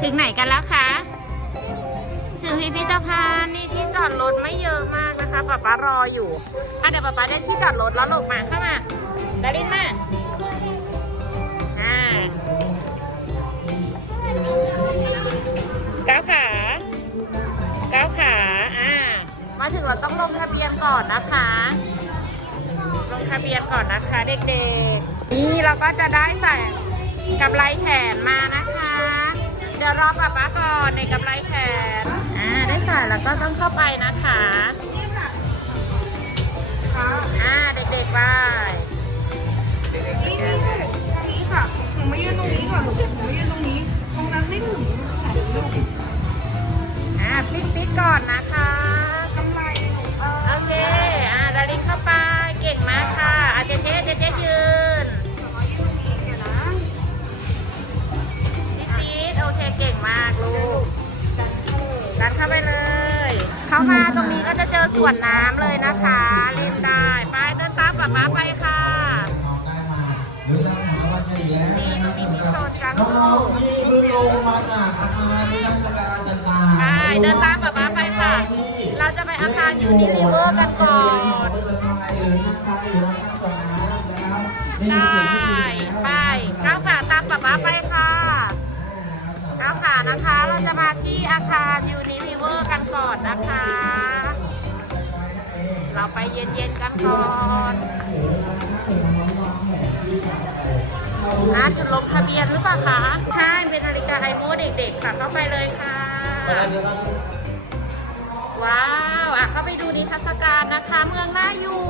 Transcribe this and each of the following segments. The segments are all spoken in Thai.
ถึงไหนกันแล้วคะ ถึงพิพิธภัณฑ์นี่ที่จอดรถไม่เยอะมากนะคะป๊าป๊ารออยู่อะเดี๋ยวป๊าป๊าได้ที่จอดรถแล้วลงมาเข้ามาดารินมาอ่าก้าวขาก้าวขาอ่ามาถึงเราต้องลงทะเบียนก่อนนะคะ ลงทะเบียนก่อนนะคะเด็กๆ นี่เราก็จะได้ใส่กำไรแขนมานะคะ เดี๋ยวรอป๊าป๊าก่อนในกำไรแขนอ่าได้ใส่แล้วก็ต้องเข้าไปนะคะอ่าเด็กๆไปนี่ค่ะหนูมายืนตรงนี้ค่ะหนูหนูมายืนตรงนี้ ตรงนั้นไม่ถึงถ่ายรูปอ่าปิดปิดก่อนนะคะ มาตรงนี้ก็จะเจอสวนน้ำเลยนะคะเล่นได้ไปเดินตามป๊าป๊าไปค่ะ นี่ตรงนี้มีโซนจังน้ลูองกๆที่เพิ่งลงมาจากอาคารนิทรรศการต่างๆไปเดินตามป๊าป๊าไปค่ะ เราจะไปอาคารยูนิลิเวอร์กันก่อนได้ไปก้าวขาตามป๊าป๊าไปค่ะ ก้าวขานะคะ เราจะมาที่อาคารยูนิลิเวอร์กันก่อนนะคะ เราไปเย็นๆกันก่อนนะจุดลงทะเบียนหรือเปล่าคะ ใช่ เป็นนาฬิกาไอโมเด็กๆ ค่ะเข้าไปเลยค่ะ ว้าว อะ เข้าไปดูนิทรรศการนะคะ เมืองน่าอยู่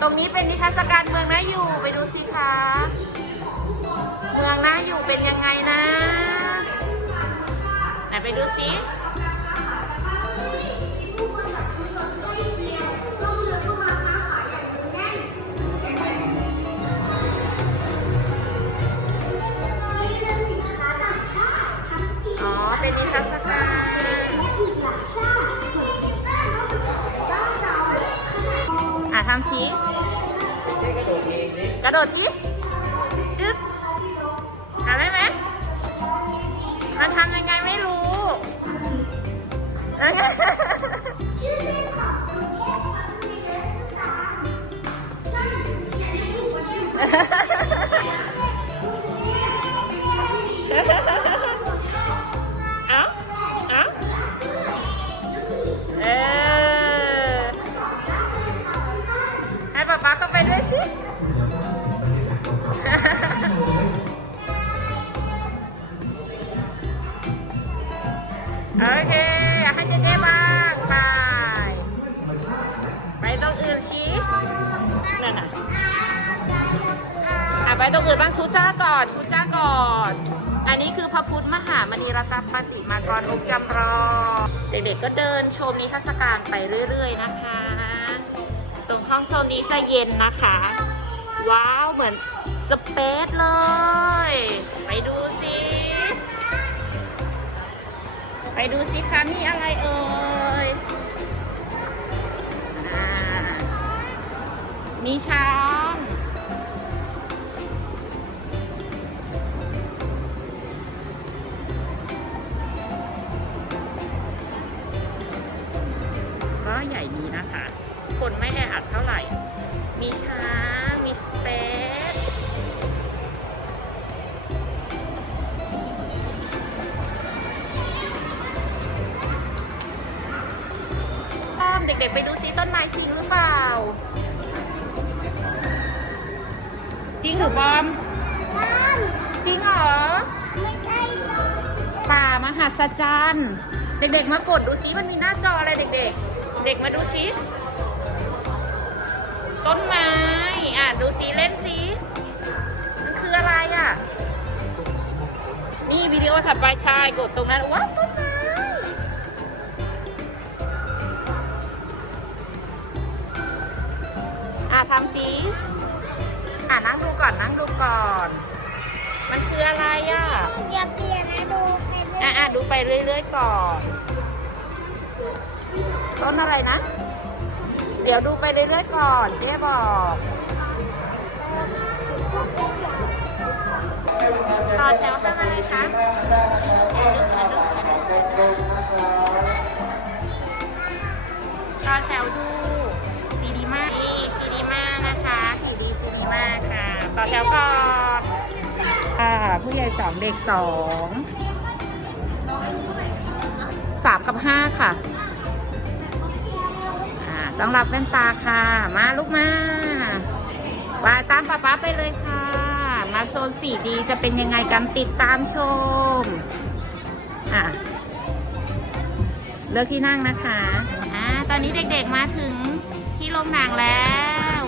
ตรงนี้เป็นนิทรรศการเมืองน่าอยู่ ไปดูสิคะ เมืองน่าอยู่เป็นยังไงนะ ไหนไปดูสิอ๋อเป็นนิทรรศการอะทำชี้กระโดดทีจึ๊บทำได้ไหมมันทำยังไง ไม่รู้เอา นี้จะเย็นนะคะ ว้าวเหมือนสเปซเลย ไปดูสิไปดูสิคะมีอะไรเอ่ยอ่ามีช้างก็ใหญ่ดีนะคะ คนไม่แออัดเท่าไหร่ มีช้าง มีสเปซอ้อมเด็กๆไปดูซิต้นไม้จริงหรือเปล่า จริงหรือบอม จริงเหรอ ป่ามหัศจรรย์ เด็กๆมากดดูซิมันมีหน้าจออะไรเด็กๆ เด็กมาดูซิ ต้นไม้ อะดูซิเล่นซิมันคืออะไรอะ นี่วิดีโอถัดไปชายกดตรงนั้นว้าวต้นไม้อะทำซิอะนั่งดูก่อนนั่งดูก่อน มันคืออะไรอะอย่าเปลี่ยนนะดูไปเรื่อยอะอะดูไปเรื่อยๆก่อน ต้นอะไรนะ เดี๋ยวดูไปเรื่อยๆก่อนเจ๊บอกต่อแถวเข้ามาเลยคะต่อแถวดูซีดีมานี่ซีดีมานะคะซีดีซีดีมาค่ะต่อแถวก่อนค่ะผู้ใหญ่สองเด็กสองสามกับห้าค่ะ อ่าต้องรับแว่นตาค่ะ มาลูกมาไปตามป๊าป๊าไปเลยค่ะ มาโซน 4D จะเป็นยังไงกันติดตามชม อะ เลือกที่นั่งนะคะ อ่า ตอนนี้เด็กๆมาถึงที่โรงหนังแล้ว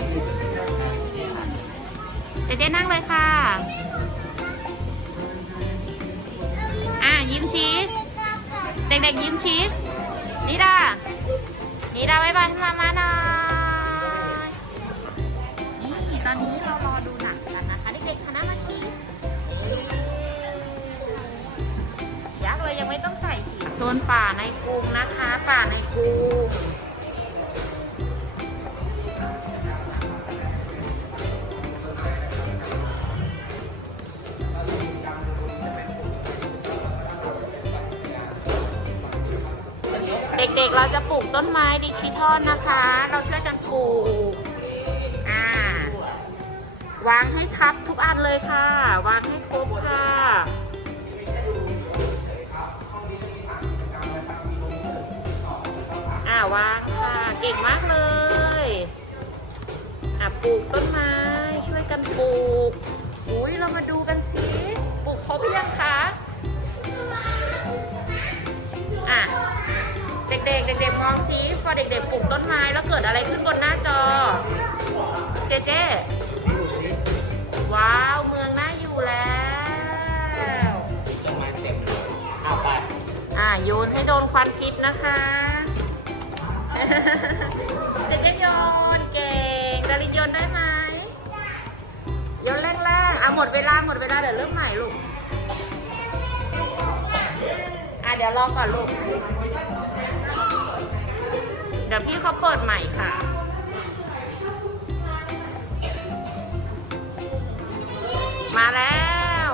เจ๊ๆนั่งเลยค่ะ อะ ยิ้มชีส เด็กๆยิ้มชีสนิดา นิดาบายบายให้มามาหน่อยนี่ตอนนี้เรารอดูหนังกันนะคะเด็กๆคณะมาชียักษ์เลยยังไม่ต้องใส่ฉีดโซนป่าในกรุงนะคะ ป่าในกรุง กๆ เราจะปลูกต้นไม้ดิจิทัลนะคะ เราช่วยกันปลูกอ่าวางให้ครับทุกอันเลยค่ะ วางให้ครบค่ะอ่าวางค่ะ เก่งมากเลยอะปลูกต้นไม้ ช่วยกันปลูกอุ้ยเรามาดูกันสิ ปลูกครบหรือยังคะอะ องซิพอเด็กๆปลูกต้นไม้แล้วเกิดอะไรขึ้นบนหน้าจอ เจเจว้าวเมืองน่าอยู่แล้วต้นไม้เต็มเลยเอาไปอ่าโยนให้โดนควันพิษนะคะเจเจโยนเก่งดารินโยนได้ไหมโยนแรงๆอะหมดเวลาหมดเวลาเดี๋ยวเริ่มใหม่ลูกอะเดี๋ยวรอก่อนลูก เดี๋ยวพี่เขาเปิดใหม่ค่ะ มาแล้ว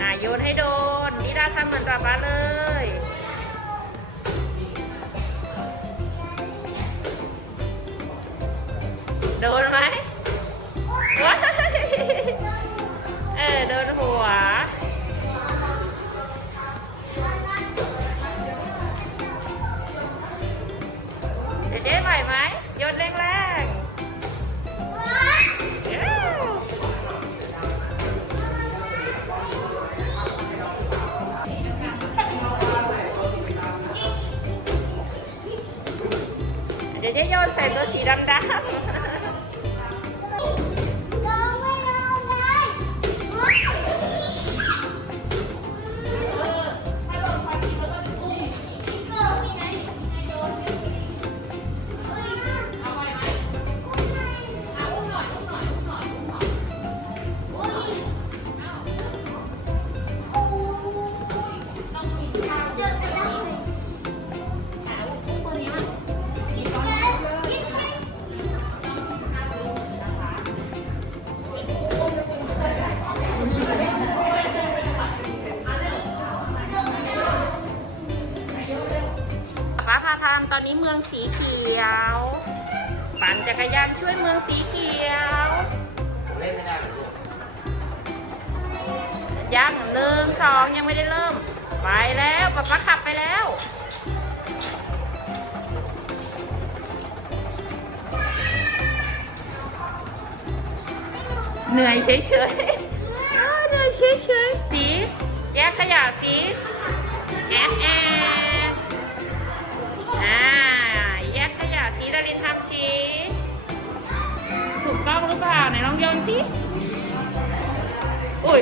อะโยนให้โดนนิราทำเหมือนป๊าป้าเลย เดี๋ยวจะโยนใส่ตัวสีดำๆ ตอนนี้เมืองสีเขียว ปั่นจักรยานช่วยเมืองสีเขียวเล่นไม่ได้ยังหนึ่งสองยังไม่ได้เริ่ม ไปแล้วป๊าป๊าขับไปแล้วเหนื่อยเฉยๆอ้าวเหนื่อยเฉยๆสีแยกขยะสีแอนแอน รินทำสิถูกต้องหรือเปล่าไหนลองโยนสิอุ้ย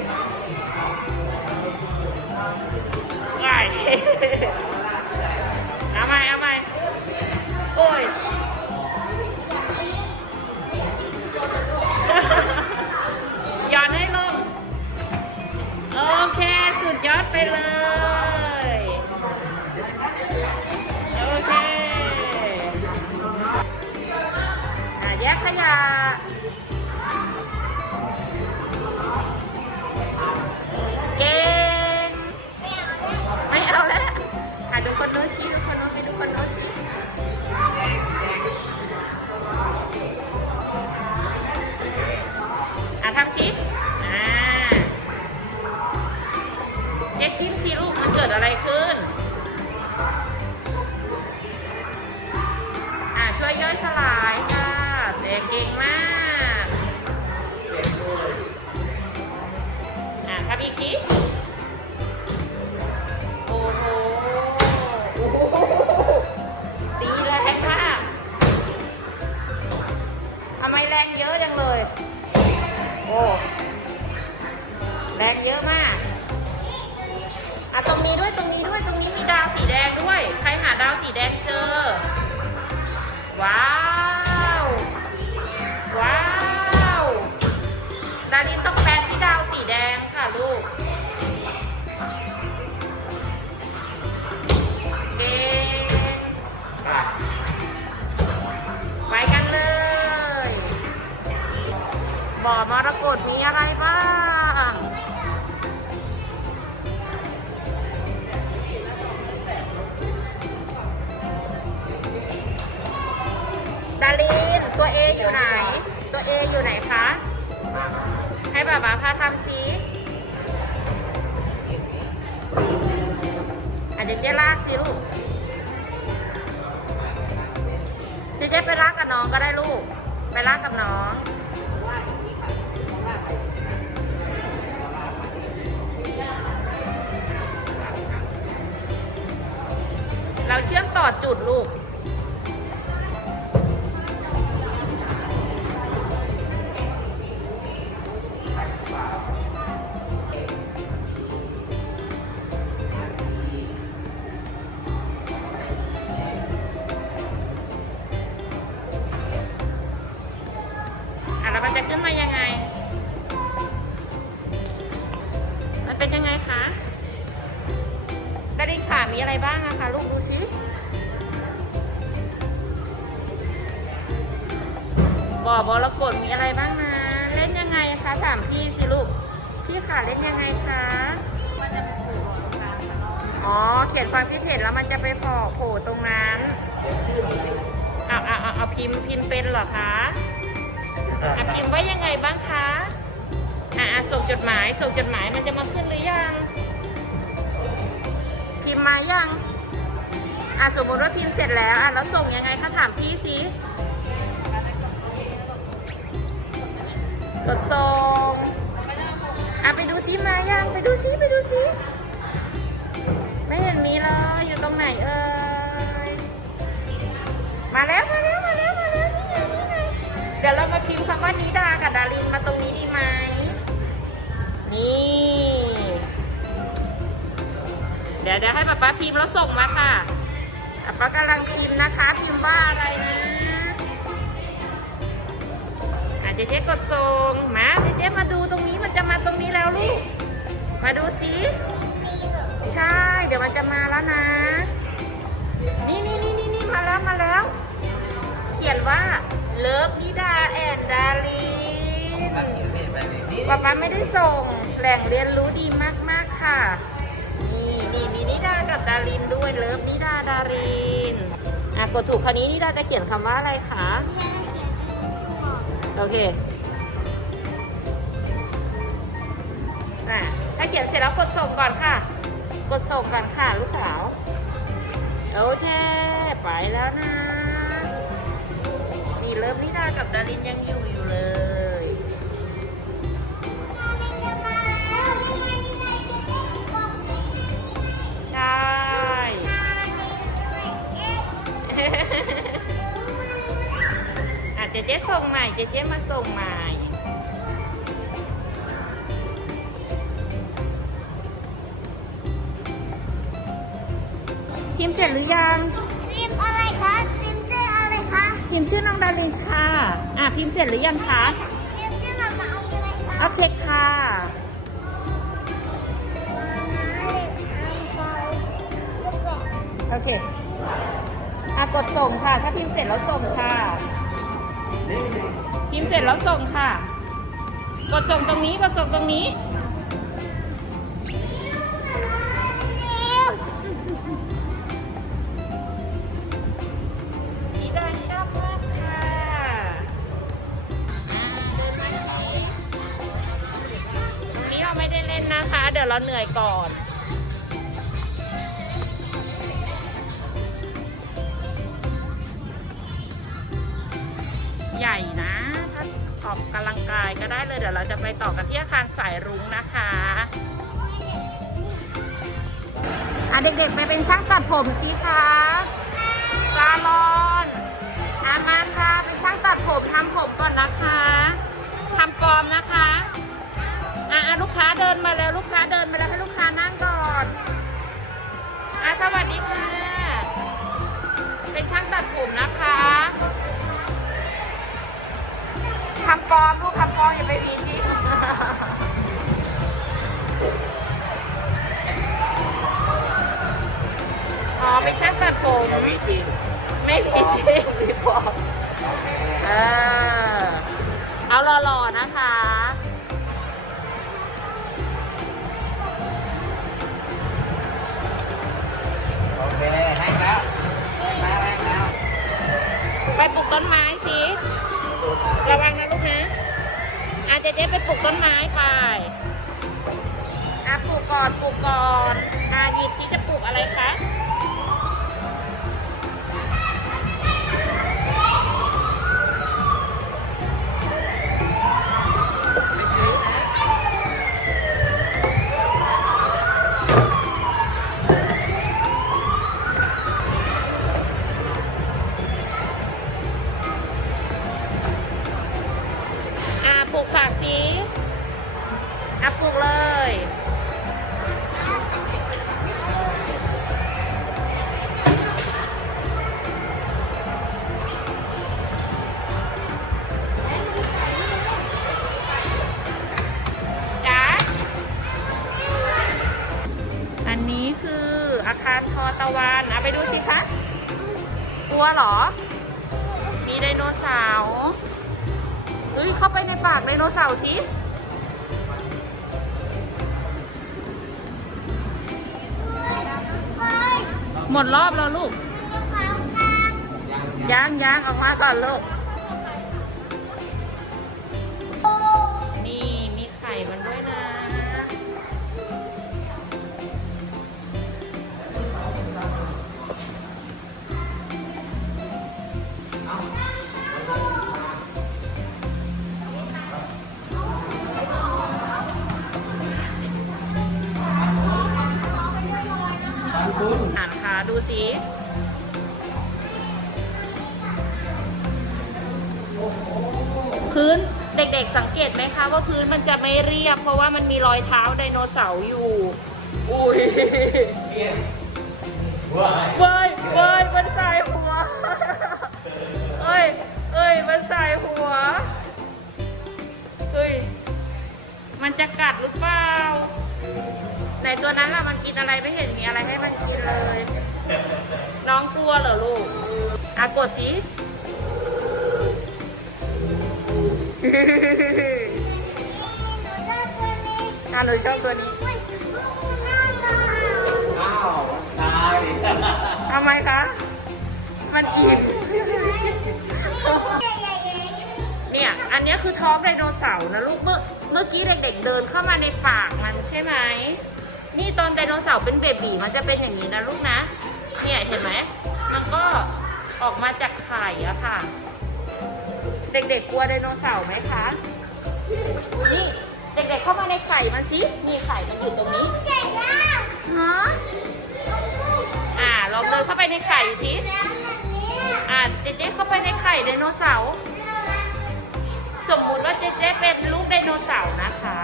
กตมีอะไรบ้างดารินตัว A อยู่ไหน ตัว A อยู่ไหนคะ ให้ป๊าป๊าพาทำซีอะเดียเจ๊ลากสิลูกเจเจ๊ไปลากกับน้องก็ได้ลูก ไปลากกับน้อง เราเชื่อมต่อจุดลูก อะแล้วมันจะขึ้นมายังไง มันเป็นยังไงคะ ดารินขามีอะไรบ้างอะคะลูกดูชิบ่อบอระกดมีอะไรบ้างนะเล่นยังไงคะถามพี่สิลูกพี่ขาเล่นยังไงคะมันจะเป็นปูตรงกลางค่ะน้องอ๋อเขียนความคิดเห็นแล้วมันจะไปโผล่โผล่ตรงนั้นเอาเอาเอาเอาพิมพ์พิมพ์เป็นเหรอคะอะพิมพ์ไว้ยังไงบ้างคะอะอะส่งจดหมายส่งจดหมายมันจะมาขึ้นหรือยัง พิมพ์มายังอะสมมติว่าพิมพ์เสร็จแล้วอะแล้วส่งยังไงคะถามพี่สิกดส่งอะไปดูซิมายังไปดูซิไปดูซิไม่เห็นมีเลยอยู่ตรงไหนเอ่ยมาแล้วมาแล้วมาแล้วมาแล้วนี่ไงนี่ไงเดี๋ยวเรามาพิมพ์คำว่านิดากับดารินมาตรงนี้ดีไหมนี่ เดี๋ยวเดี๋ยวให้ป๊าป๊าพิมพ์แล้วส่งมาค่ะป๊าป๊ากำลังพิมพ์นะคะ พิมพ์ว่าอะไรนะอะเจ๊เจ๊กดส่งมาเจ๊เจ๊มาดูตรงนี้มันจะมาตรงนี้แล้วลูก มาดูสิใช่ เดี๋ยวมันจะมาแล้วนะ นี่นี่นี่นี่นี่มาแล้วมาแล้ว เขียนว่าเลิฟนิดาแอนดาลินป๊าป๊าไม่ได้ส่งแหล่งเรียนรู้ดีมากๆค่ะนี่นี่มีนิดา กับดารินด้วยเลิฟนิดาดารินอะกดถูกคราวนี้นิดาจะเขียนคำว่าอะไรคะโอเคอะถ้าเขียนเสร็จแล้วกดส่งก่อนค่ะ กดส่งก่อนค่ะลูกสาวโอเคไปแล้วนะมีเริ่มนิดากับดารินยังอยู่อยู่เลย จ๊เจ๊มาส่งใหม่พิมพ์เสร็จหรือยังฟิล์มอะไรคะฟิล์มชื่ออะไรคะพิมพ์ชื่อน้องดารินค่ะ อะพิมพ์เสร็จหรือยังคะฟิล์มชื่อหมาหมาอะไรคะโอเคค่ะโอเคอะกดส่งค่ะ ถ้าพิมพ์เสร็จแล้วส่งค่ะ พิมพ์เสร็จแล้วส่งค่ะ กดส่งตรงนี้กดส่งตรงนี้นิดาชอบมากค่ะอ่าเดินไปสิตรงนี้เราไม่ได้เล่นนะคะ เดี๋ยวเราเหนื่อยก่อน ใหญ่นะถ้าออกกำลังกายก็ได้เลยเดี๋ยวเราจะไปต่อกันที่อาคารสายรุ้งนะคะอะเด็กๆไปเป็นช่างตัดผมสิคะซาลอนอามาค่ะเป็นช่างตัดผมทำผมก่อนนะคะทำปลอมนะคะอะลูกค้าเดินมาแล้วลูกค้าเดินมาแล้วให้ลูกค้านั่งก่อนอะสวัสดีค่ะ เป็นช่างตัดผมนะคะ คำปลอมลูกคำปลอมอย่าไปพีจริงอ๋อไม่ใช่ตัดผม ไม่จริงไม่มีจริงมีปลอมอ่าเอาหล่อๆนะคะ เจ๊ๆไปปลูกต้นไม้ไปอะปลูกก่อนปลูกก่อนอะหยิบสิจะปลูกอะไรคะ ย่างย่างออกมาก่อนลูก นี่ มีไข่มันด้วยนะอ่านค่ะดูสิ พื้นเด็กๆสังเกตไหมคะว่าพื้นมันจะไม่เรียบ เพราะว่ามันมีรอยเท้าไดโนเสาร์อยู่ อุ้ยว้ายเว้ยเว้ยมันใส่หัว เอ้ยเอ้ยมันใส่หัว เอ้ย มันจะกัดหรือเปล่าไหนตัวนั้นล่ะมันกินอะไรไม่เห็นมีอะไรให้มันกินเลย น้องกลัวเหรอลูกอะกดสิ อะหนูชอบตัวนี้อ้าวตายทำไมคะ มันอิ่มเนี่ย อันเนี้ยคือท้องไดโนเสาร์นะลูกเมื่อเมื่อกี้เด็กๆเดินเข้ามาในปากมันใช่ไหม นี่ตอนไดโนเสาร์เป็นเบบีมันจะเป็นอย่างนี้นะลูกนะ เนี่ยเห็นไหม มันก็ออกมาจากไข่อะค่ะ เด็กๆกลัวไดโนเสาร์ไหมคะ นี่เด็กๆเข้ามาในไข่มันสินี่ไข่มันอยู่ตรงนี้ฮะอ่าลองเดินเข้าไปในไข่สิอ่าเจ๊ๆเข้าไปในไข่ไดโนเสาร์สมมุติว่าเจ๊ๆเป็นลูกไดโนเสาร์นะคะ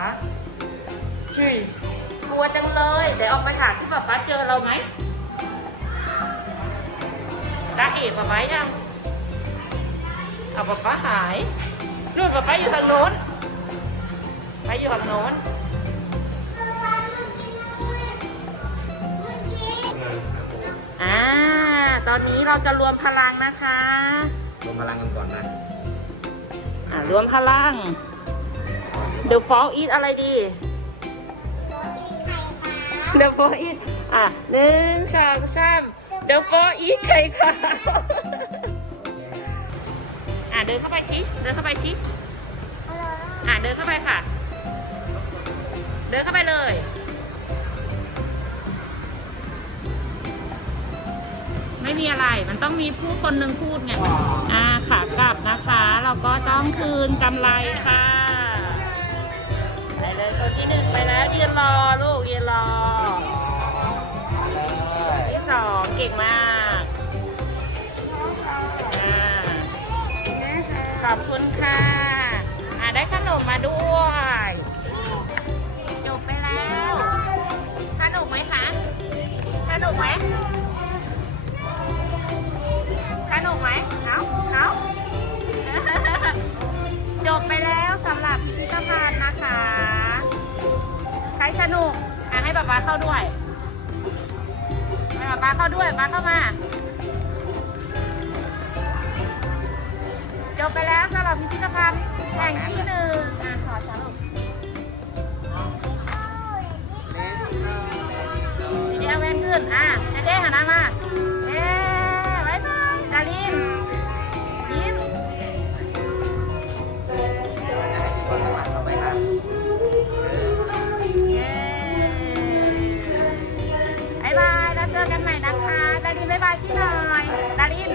กลัวจังเลยเดี๋ยวออกไปถามที่ป๊าป๊าเจอเราไหมตาเอกป๊าป๊ายัง เอาป๊าป๊าหายนู่นป๊าป๊าอยู่ทางโน้นไปอยู่ทางโน้นอ่า ตอนนี้เราจะรวมพลังนะคะ รวมพลังกันก่อนนะ อ่า รวมพลัง The Fall Eat อะไรดี The Fall Eat อะหนึ่งสองสาม The Fall Eat ไข่ขาว อะเดินเข้าไปชิเดินเข้าไปชิอะเดินเข้าไปค่ะ เดินเข้าไปเลยไม่มีอะไร มันต้องมีผู้คนหนึ่งพูดไง อ่าขากลับนะคะ เราก็ต้องคืนกำไรค่ะ ไปเลยตัวที่หนึ่งไปแล้วยืนรอลูกยืนรอเลยม ขนมาด้วย จบไปแล้ว สนุกไหมคะ สนุกไหมสนุกไหมเอาเอาจบไปแล้วสำหรับพิพิธภัณฑ์นะคะ ใครสนุกอะให้ป๊าป๊าเข้าด้วยให้ป๊าป๊าเข้าด้วยป๊าเข้ามาจบไปแล้วสำหรับพิพิธภัณฑ์ แห่งที่หนึ่งอะขอสรุปวิดีโอแว่นขึ้น อะเจ๊หันหน้ามาเอ๊บายบายดารินยิ้มเย้บายบาย แล้วเจอกันใหม่นะคะ ดารินบายบายพี่หน่อย ดาริน